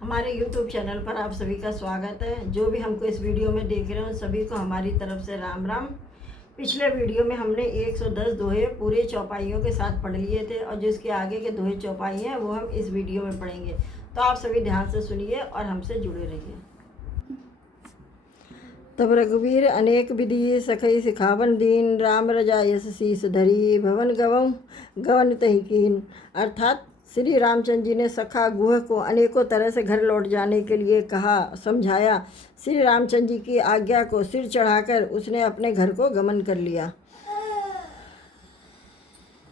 हमारे YouTube channel पर आप सभी का स्वागत है। जो भी हमको इस वीडियो में देख रहे हो सभी को हमारी तरफ से राम राम। पिछले वीडियो में हमने 110 दोहे पूरे चौपाइयों के साथ पढ़ लिए थे और जो इसके आगे के दोहे चौपाई हैं वो हम इस वीडियो में पढ़ेंगे। तो आप सभी ध्यान से सुनिए और हमसे जुड़े रहिए। तब रघुवीर अनेक विधि सखई सिखावन दीन, राम रजा यस शीस धरी, भवन गवं गवन तहि कीन। अर्थात श्री रामचंद्र जी ने सखा गुह को अनेकों तरह से घर लौट जाने के लिए कहा, समझाया। श्री रामचंद्र जी की आज्ञा को सिर चढ़ाकर उसने अपने घर को गमन कर लिया।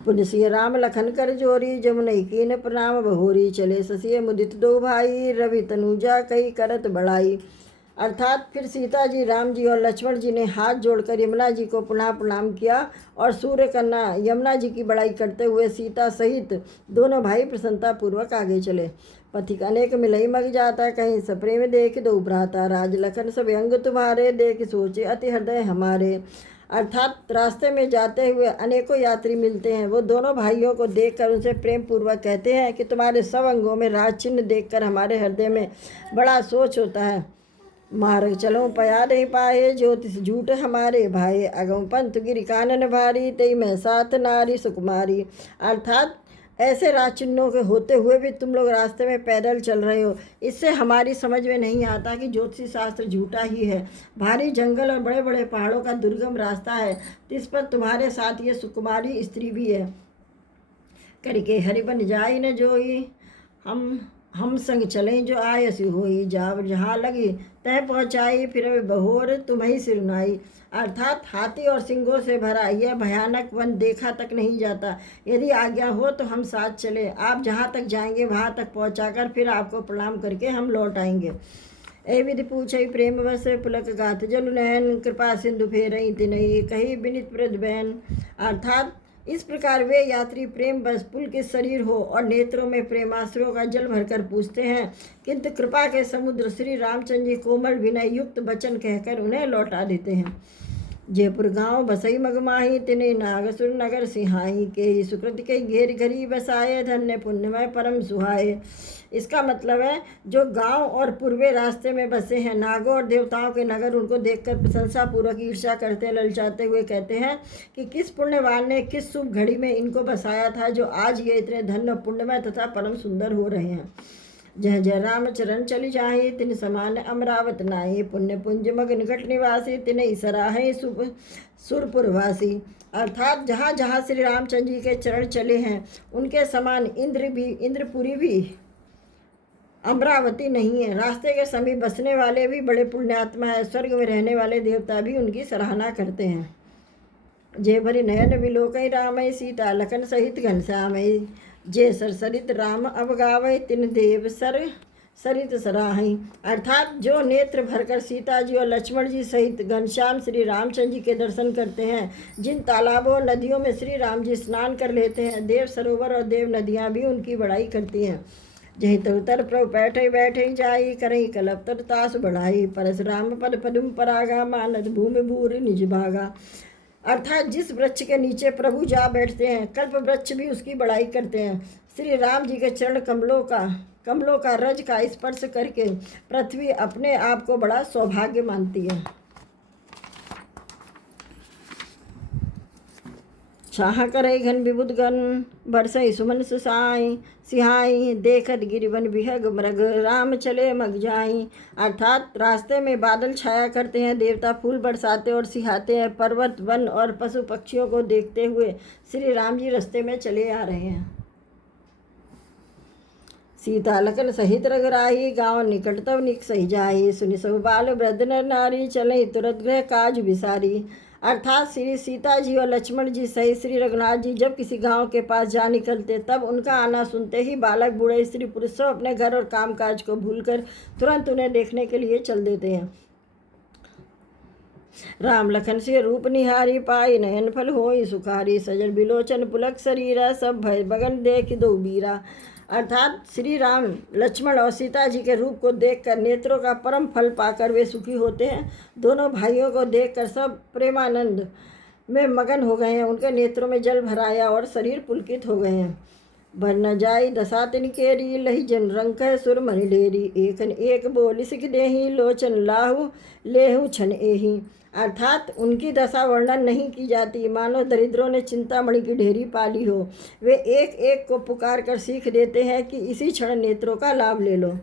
पुनसिय राम लखन कर जोरी, जमुनई कीन प्रणाम बहोरी, चले ससिय मुदित दो भाई, रवि तनुजा कई करत बढ़ाई। अर्थात फिर सीता जी, राम जी और लक्ष्मण जी ने हाथ जोड़कर यमुना जी को पुनः प्रणाम किया और सूर्य कन्या यमुना जी की बड़ाई करते हुए सीता सहित दोनों भाई प्रसन्नता पूर्वक आगे चले। पथिक अनेक मिलई मग जाता, कहीं सप्रेम देख दो भ्राता, राज लखन सब अंग तुम्हारे, देख सोचे अति हृदय हमारे। अर्थात रास्ते में जाते हुए अनेकों यात्री मिलते हैं। वो दोनों भाइयों को देखकर उनसे प्रेम पूर्वक कहते हैं कि तुम्हारे सब अंगों में राज चिन्ह देखकर हमारे हृदय में बड़ा सोच होता है। मार्ग चलो पया नहीं पाए, ज्योतिष झूठ हमारे भाई, अगम पंथ गिरि कानन भारी, तई में साथ नारी सुकुमारी। अर्थात ऐसे राज चिन्हों के होते हुए भी तुम लोग रास्ते में पैदल चल रहे हो, इससे हमारी समझ में नहीं आता कि ज्योतिष शास्त्र झूठा ही है। भारी जंगल और बड़े बड़े पहाड़ों का दुर्गम रास्ता है, इस पर तुम्हारे साथ ये सुकुमारी स्त्री भी है। करके हरि बन जाई न जोई, हम संग चलें जो आयसी होई, जाव जहाँ लगी तह पहुँचाई, फिर बहोर तुम्हें सिरुनाई। अर्थात हाथी और सिंगों से भरा यह भयानक वन देखा तक नहीं जाता। यदि आज्ञा हो तो हम साथ चले, आप जहाँ तक जाएंगे वहाँ तक पहुँचाकर फिर आपको प्रणाम करके हम लौट आएंगे। ए विधि पूछई प्रेम बस, पुलक गात जलु नैन, कृपा सिंधु फेरई तिनई, कही विनित प्रद बैन। अर्थात इस प्रकार वे यात्री प्रेम बस पुलकित शरीर हो और नेत्रों में प्रेमाश्रुओं का जल भरकर पूछते हैं, किंतु कृपा के समुद्र श्री रामचंद्र जी कोमल विनय युक्त वचन कहकर उन्हें लौटा देते हैं। जयपुर गांव बसई मगमाही, तिने नागसुर नगर सिहाई, के सुकृत के घेर घरी बसाए, धन्य पुण्यमय परम सुहाए। इसका मतलब है जो गांव और पूर्वे रास्ते में बसे हैं, नागों और देवताओं के नगर उनको देखकर प्रशंसा पूर्वक ईर्ष्या करते ललचाते हुए कहते हैं कि किस पुण्यवान ने किस शुभ घड़ी में इनको बसाया था, जो आज ये इतने धन्य पुण्यमय तथा परम सुंदर हो रहे हैं। जय जय राम चरण चली जाहि, तिन समान अमरावत नाहि, पुण्य पुंज मग निकट निवासी, तिन सराहे सुरपुरवासी। अर्थात जहाँ जहाँ श्री रामचंद्र जी के चरण चले हैं उनके समान इंद्रपुरी भी अमरावती नहीं है। रास्ते के समीप बसने वाले भी बड़े पुण्यात्मा है। स्वर्ग में रहने वाले देवता भी उनकी सराहना करते हैं। जय भरी नयन विलोकई रामय, सीता लखन सहित घनश्यामय, जे सरसरित राम अवगावय, तिन देव सरित सराहई। अर्थात जो नेत्र भरकर सीता जी और लक्ष्मण जी सहित घनश्याम श्री रामचंद्र जी के दर्शन करते हैं, जिन तालाबों और नदियों में श्री राम जी स्नान कर लेते हैं, देव सरोवर और देव नदियाँ भी उनकी बड़ाई करती हैं। जही तर प्रभु बैठे बैठे जाई, करई कलप तर तास बढ़ाई, परशुराम पद पदुम परागा, मानद भूमि भूर निज भागा। अर्थात जिस वृक्ष के नीचे प्रभु जा बैठते हैं, कल्प वृक्ष भी उसकी बड़ाई करते हैं। श्री राम जी के चरण कमलों का रज का स्पर्श करके पृथ्वी अपने आप को बड़ा सौभाग्य मानती है। छाह करे घन विबुध गन, बरसई सुमन सुसाई, सिहाई, देखत गिरिवन विहग मृग, राम चले मग जाई। अर्थात रास्ते में बादल छाया करते हैं, देवता फूल बरसाते और सिहाते हैं, पर्वत वन और पशु पक्षियों को देखते हुए श्री राम जी रास्ते में चले आ रहे हैं। सीता लखन सहित रघुराई, गाँव निकट तब निक सही जाई, सुनि सब बाल वृद्ध नर नारी, चले तुरंत गृह काज विसारी। अर्थात श्री सीता जी और लक्ष्मण जी सहित श्री रघुनाथ जी जब किसी गांव के पास जा निकलते, तब उनका आना सुनते ही बालक बूढ़े स्त्री पुरुष सब अपने घर और कामकाज को भूलकर तुरंत उन्हें देखने के लिए चल देते हैं। राम लखन से रूप निहारी, पाई नयन फल होई सुखारी, सजल बिलोचन पुलक शरीरा, सब भय बगन देख दो बीरा। अर्थात श्री राम लक्ष्मण और सीता जी के रूप को देखकर नेत्रों का परम फल पाकर वे सुखी होते हैं। दोनों भाइयों को देखकर सब प्रेमानंद में मगन हो गए हैं, उनके नेत्रों में जल भराया और शरीर पुलकित हो गए हैं। बर न जाई दशा तिन केरी, लही जन रंक सुर मनि डेरी, एकन एक बोली सिख देही, लोचन लाहू लेहू छन एही। अर्थात उनकी दशा वर्णन नहीं की जाती, मानो दरिद्रों ने चिंतामणि की ढेरी पाली हो। वे एक एक को पुकार कर सीख देते हैं कि इसी क्षण नेत्रों का लाभ ले लो।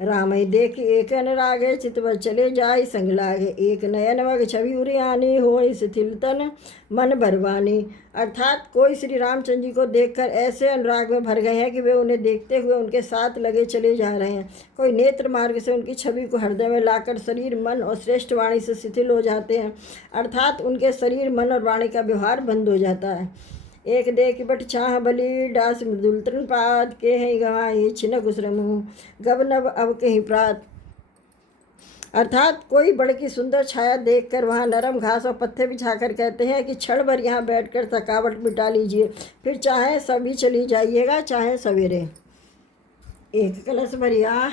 रामई देख एक अनुरागे, चितवत चले जाई संग लागे, एक नयन मग छवि उरियानी, होई शिथिल तन मन बरवानी। अर्थात कोई श्री रामचंद्र जी को देखकर ऐसे अनुराग में भर गए हैं कि वे उन्हें देखते हुए उनके साथ लगे चले जा रहे हैं। कोई नेत्र मार्ग से उनकी छवि को हृदय में लाकर शरीर मन और श्रेष्ठ वाणी से शिथिल हो जाते हैं, अर्थात उनके शरीर मन और वाणी का व्यवहार बंद हो जाता है। एक देख बट छाह बली, डास मृदुल तृण पात, के हैं गवाही छिनक उसरमुह, गब नब अब कहीं प्रात। अर्थात कोई बड़ की सुंदर छाया देखकर वहाँ नरम घास और पत्ते बिछाकर कहते हैं कि क्षण भर यहाँ बैठकर थकावट मिटा लीजिए, फिर चाहे सभी चली जाइएगा, चाहे सवेरे। एक कलश भरिया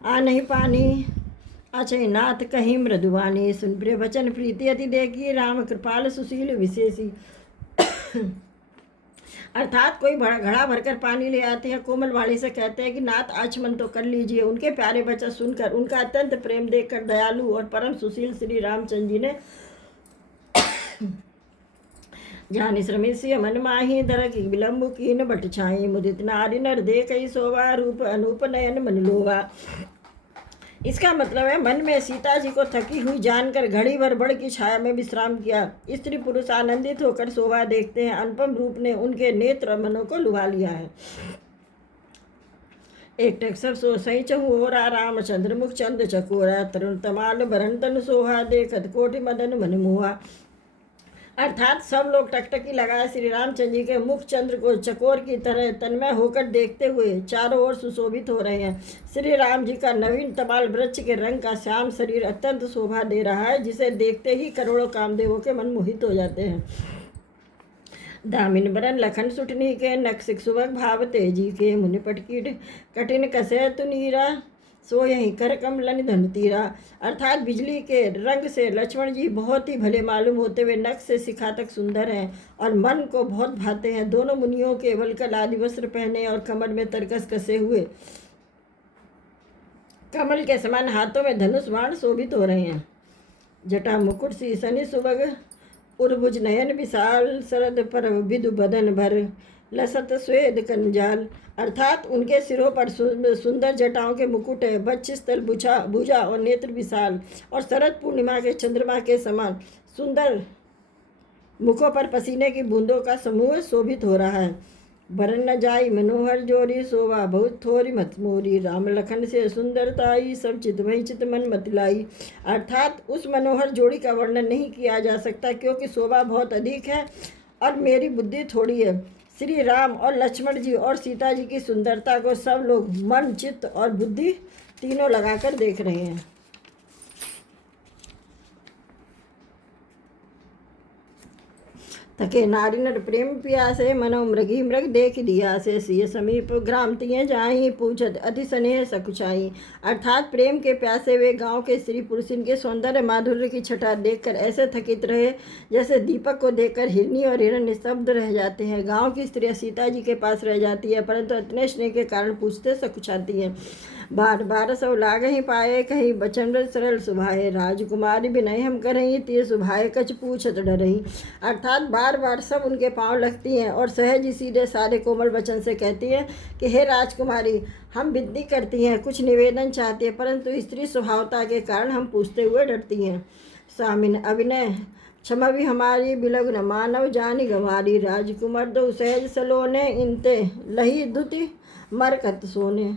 आ नहीं पानी, अचय नाथ कहीं मृदुवानी, सुन प्रिय वचन प्रीति अति देखी, राम कृपाल सुशील विशेषी। अर्थात कोई घड़ा भरकर पानी ले आते हैं, कोमल वाणी से कहते हैं कि नाथ आचमन तो कर लीजिए। उनके प्यारे वचन सुनकर, उनका अत्यंत प्रेम देखकर दयालु और परम सुशील श्री रामचंद्र जी ने जानि श्रमित सिय मन माही, दरक विलम्ब कीन बट छाई, मुदित नारी नर दे कई सोवा, रूप अनूप नयन मन लोवा। इसका मतलब है मन में सीता जी को थकी हुई जानकर घड़ी भर बड़ की छाया में विश्राम किया। स्त्री पुरुष आनंदित होकर शोभा देखते हैं, अनुपम रूप ने उनके नेत्र और मनों को लुभा लिया है। एक टक सब सो सही चहुरा, रामचंद्र मुख चंद चकोरा, तरुण तमाल बरन तन सोहा, देखत कोटि मदन मन मोहा। अर्थात सब लोग टकटकी लगाए श्री रामचंद्र जी के मुख चंद्र को चकोर की तरह तन्मय होकर देखते हुए चारों ओर सुशोभित हो रहे हैं। श्री राम जी का नवीन तमाल वृक्ष के रंग का श्याम शरीर अत्यंत शोभा दे रहा है, जिसे देखते ही करोड़ों कामदेवों के मन मोहित हो जाते हैं। दामिन बरन लखन सुटनी के, नक्सिक सुबह भाव तेजी के, मुनि पटकीट कठिन कसे तुनीरा, सो यही कर कमलन धन तीरा। अर्थात बिजली के रंग से लक्ष्मण जी बहुत ही भले मालूम होते हुए नख से शिखा तक सुंदर हैं और मन को बहुत भाते हैं। दोनों मुनियों के वल्कल आदि वस्त्र पहने और कमर में तरकस कसे हुए कमल के समान हाथों में धनुष बाण शोभित हो रहे हैं। जटा मुकुट सी सनि सुबग, उर्भुज नयन विशाल, शरद पर विदु बदन भर, लसत स्वेद कंजाल। अर्थात उनके सिरों पर सुंदर जटाओं के मुकुट है, वक्षस्थल भुजा और नेत्र विशाल, और शरद पूर्णिमा के चंद्रमा के समान सुंदर मुखों पर पसीने की बूंदों का समूह शोभित हो रहा है। बरन न जाई मनोहर जोरी, शोभा बहुत थोरी मत मोरी, राम लखन से सुंदरताई, सब चित वही चित मन मत लाई। अर्थात उस मनोहर जोड़ी का वर्णन नहीं किया जा सकता, क्योंकि शोभा बहुत अधिक है और मेरी बुद्धि थोड़ी है। श्री राम और लक्ष्मण जी और सीता जी की सुंदरता को सब लोग मन, चित्त और बुद्धि तीनों लगाकर देख रहे हैं। थके नारी नर प्रेम पियासे, मनो मृगी मृग देख दिया से, सिय समीप ग्राम तिये जाई, पूछत अति स्नेह सकुचाई। अर्थात प्रेम के प्यासे वे गांव के स्त्री पुरुष इनके सौंदर्य माधुर्य की छटा देखकर ऐसे थकित रहे जैसे दीपक को देखकर हिरनी और हिरण निस्तब्ध रह जाते हैं। गांव की स्त्रियां सीता जी के पास रह जाती है, परंतु इतने स्नेह के कारण पूछते सकुचाती हैं। बार बार सब लाग ही पाए, कहीं बचन सरल सुभाए, राजकुमारी विनय हम करही, तीर सुभाए कछ पूछत डरही। अर्थात बार बार सब उनके पांव लगती हैं और सहज ही सीधे सारे कोमल वचन से कहती हैं कि हे राजकुमारी, हम विनती करती हैं, कुछ निवेदन चाहती है, परंतु स्त्री स्वभावता के कारण हम पूछते हुए डरती हैं। स्वामिन अभिनय क्षमा भी हमारी, बिलग न मानव जानी गंवारी, राजकुमार दो सहज सलोने, इनते लही दुति मरकत सोने।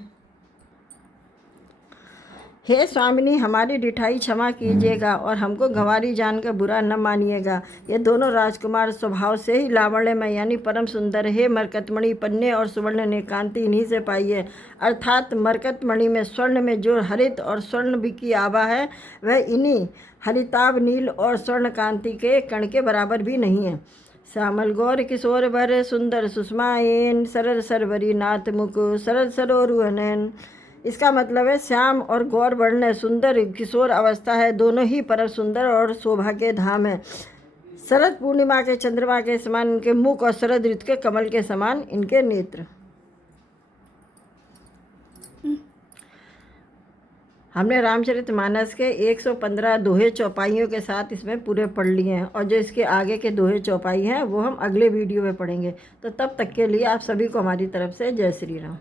हे स्वामिनी, हमारी डिठाई क्षमा कीजिएगा और हमको गंवारी जानकर बुरा न मानिएगा। ये दोनों राजकुमार स्वभाव से ही लावण्यमय यानी परम सुंदर है। मरकतमणि पन्ने और सुवर्ण ने कांति इन्हीं से पाई है। अर्थात मरकतमणि में स्वर्ण में जो हरित और स्वर्ण की आभा है वह इन्हीं हरिताभ नील और स्वर्ण कांति के कण के बराबर भी नहीं है। श्यामल गौर किशोर भर, सुंदर सुषमाएन, सरल सरवरी नाथ मुख, सरल सरोरुहनैन। इसका मतलब है श्याम और गौर वर्ण सुंदर किशोर अवस्था है, दोनों ही परम सुंदर और शोभा के धाम है। शरद पूर्णिमा के चंद्रमा के समान इनके मुख और शरद ऋतु के कमल के समान इनके नेत्र। हमने रामचरितमानस के 115 दोहे चौपाइयों के साथ इसमें पूरे पढ़ लिए हैं, और जो इसके आगे के दोहे चौपाई हैं वो हम अगले वीडियो में पढ़ेंगे। तो तब तक के लिए आप सभी को हमारी तरफ से जय श्री राम।